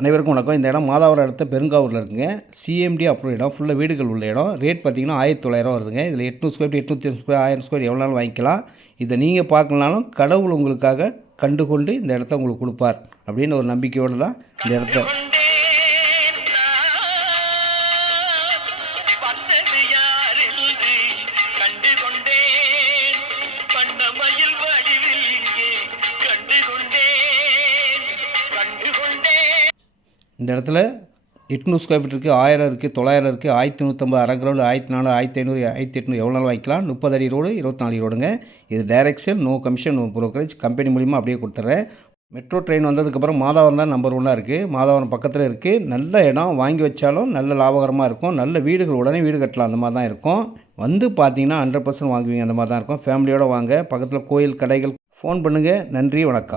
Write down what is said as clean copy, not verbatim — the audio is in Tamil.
அனைவருக்கும் வணக்கம். இந்த இடம் மாதாவரம் அடுத்த பெருங்காவூரில் இருக்குங்க. சிஎம்டி அப்ரூவ் இடம், ஃபுல்லாக வீடுகள் உள்ள இடம். ரேட் பார்த்தீங்கன்னா 1900 வருதுங்க. இதில் 800 ஸ்கொயர் ஃபீட், 850 ஸ்கொயர், 1000 ஸ்கொயர் எவ்வளோனாலும் வாங்கிக்கலாம். இதை நீங்கள் பார்க்கலனாலும் கடவுள் உங்களுக்காக கண்டுகொண்டு இந்த இடத்த உங்களுக்கு கொடுப்பார் அப்படின்னு ஒரு நம்பிக்கையோடு தான் இந்த இடத்த இந்த இடத்துல 800 ஸ்கொயர் ஃபீட் இருக்குது, 1000 இருக்குது, 900 இருக்குது, 1950, அரை கிரவுண்டு 1400, 1500, 1800 எவ்வளோ நாள் வாங்கிக்கலாம். 30 அடி ரோடு, 24 அடி ரோடுங்க. இது direction, no commission, no brokerage. Company மூலிமா அப்படியே கொடுத்துட்றேன். மெட்ரோ ட்ரெயின் வந்ததுக்கப்புறம் மாதாவரம் தான் நம்பர் 1 இருக்குது. மாதாவரம் பக்கத்தில் இருக்குது. நல்ல இடம், வாங்கி வச்சாலும் நல்ல லாபகரமாக இருக்கும். நல்ல வீடுகள், உடனே வீடு கட்டலாம், அந்த மாதிரி தான் இருக்கும். வந்து பார்த்தீங்கன்னா 100% வாங்குவீங்க, அந்த மாதிரி தான் இருக்கும். ஃபேமிலியோடு வாங்க. பக்கத்தில் கோயில், கடைகள். ஃபோன் பண்ணுங்கள். நன்றி, வணக்கம்.